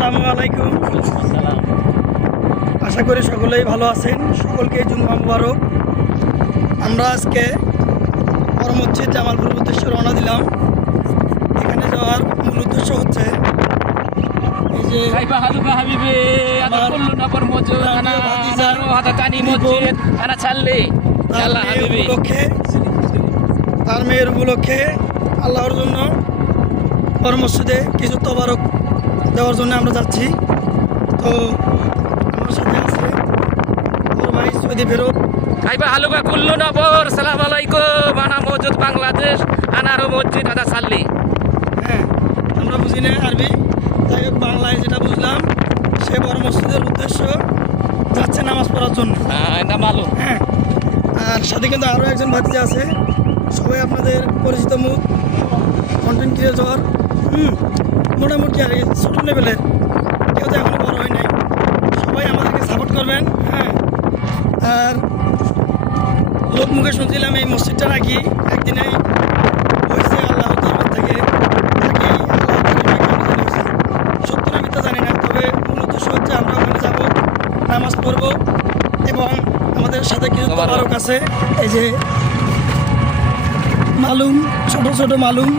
আসসালামু আলাইকুম। আশা করি সকলেই ভালো আছেন। সকলকে জুম্মা মুবারক। আমরা আজকে বড় মসজিদ জামালপুর উদ্দেশ্যে রওনা দিলাম। এখানে যাওয়ার মূল উদ্দেশ্য হচ্ছে এই যে তার মেয়ের উপলক্ষে আল্লাহর জন্য বড় মসজিদে কিছু তবারক দেওয়ার জন্য আমরা যাচ্ছি। তো আমার সাথে আছে ওর ভাই সৌদি ফেরত খাইবা হালুকা কুল্লু নবর সালাম আলাইকুম আনা মসজিদ বাংলাদেশ আনারো মসজিদ আদা সাল্লি। হ্যাঁ, আমরা বুঝি না আরবি, তাই হোক বাংলায় যেটা বুঝলাম সে বড় মসজিদের উদ্দেশ্য যাচ্ছে নামাজ পড়ার জন্য। হ্যাঁ, আর সাথে কিন্তু আরও একজন ভাতিজা আছে, সবাই আপনাদের পরিচিত মুখ, কন্টেন্ট ক্রিয়েটর। মোটামুটি আর ছোটো লেভেলের, কেউ তো এখনও বড় হয় নাই। সবাই আমাদেরকে সাপোর্ট করবেন। হ্যাঁ, আর লোক মুখে শুনছিলাম এই মসজিদটা নাকি একদিনেই হয়েছে আল্লাহ দরবার থেকে, নাকি সত্য না মিথ্যা জানি না, তবে মূল উদ্দেশ্য হচ্ছে আমরা ওখানে যাবো, নামাজ পড়বো এবং আমাদের সাথে কিছু তবারক আছে। এই যে মালুম, ছোট ছোট মালুম,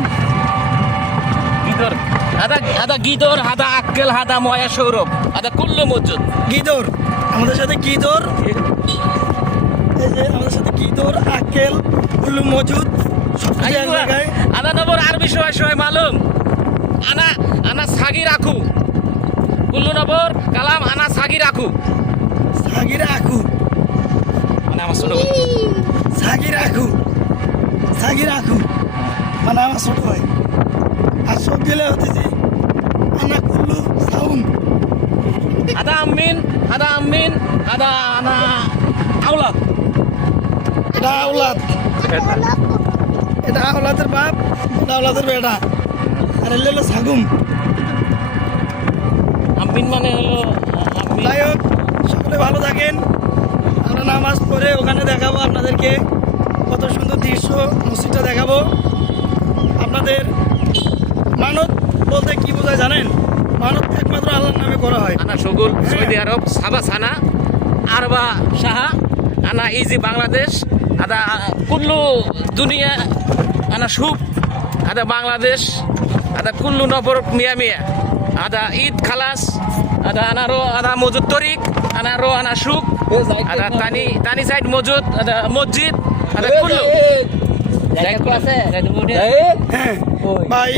আদা গিদর আদা আক্কেল আদা ময়া সৌরভ আদা কুল্লু মসজিদ গিদর আমাদের সাথে, গিদর এই যে আমাদের সাথে গিদর আক্কেল কুল্লু মজুদ জায়গায়। আদা নবর আরবি সবাই সবাই মালুম আনা আনা সাগি রাখু কুল্লু নবর কালাম আনা সাগি রাখু সাগির আখু মানে আমার ছোট সাগির আখু, সাগির আখু মানে আমার ছোট ভাই। আর সব গেলে হতেছে আনা কুল্লু সাউন, আদা আমিন আদা আমিন আদা আনা আওলাদ। এটা আওলাদ, এটা আওলাদের বাপ, এটা আওলাদের বেটা, আর এলে হলো সাগুম। আমিন মানে হলো আমিন। যাই হোক, সকলে ভালো থাকেন। আমরা নামাজ পড়ে ওখানে দেখাবো আপনাদেরকে কত সুন্দর দৃশ্য, মসজিদটা দেখাবো আপনাদের। মানত বলতে কি বোঝায় জানেন? মানত একমাত্র আল্লাহর নামে করা হয়। আনা সগুল সৌদি আরব সাবা সানা আরবা সাহা আনা ইজি বাংলাদেশ আদা কুল্লু দুনিয়া আনা সুপ আদা বাংলাদেশ আদা কুল্লু নবর মিয়া মিয়া আদা ঈদ খালাস আদা আনারো আদা মজুদ তরিক আনারো আনা সুপ আদা তানি তানি সাইড মজুদ আদা মসজিদ আদা কুল্লু। হ্যাঁ, ভাই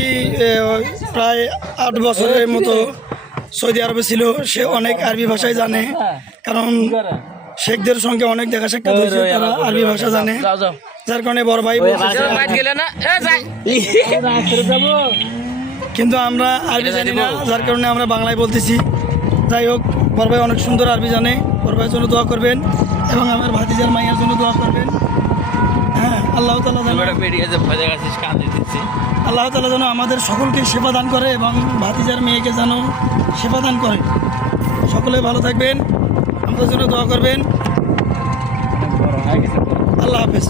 প্রায় 8 বছরের মতো সৌদি আরবে ছিল। সে অনেক আরবি ভাষায় জানে, কারণ শেখদের সঙ্গে অনেক দেখা সাক্ষাৎ হয়েছে, তারা আরবি ভাষা জানে, যার কারণে বড় ভাই কিন্তু আমরা আরবি জানি না, যার কারণে আমরা বাংলায় বলতেছি। যাই হোক, বড় ভাই অনেক সুন্দর আরবি জানে, বড় ভাইয়ের জন্য দোয়া করবেন এবং আমার ভাতিজার মাইয়ার জন্য দোয়া করবেন। হ্যাঁ, আল্লাহ তাআলা যেন আমাদের সকলকে সেবা দান করে এবং ভাতিজার মেয়েকে যেন সেবা দান করে। সকলে ভালো থাকবেন, আমাদের জন্য দোয়া করবেন। আল্লাহ হাফেজ।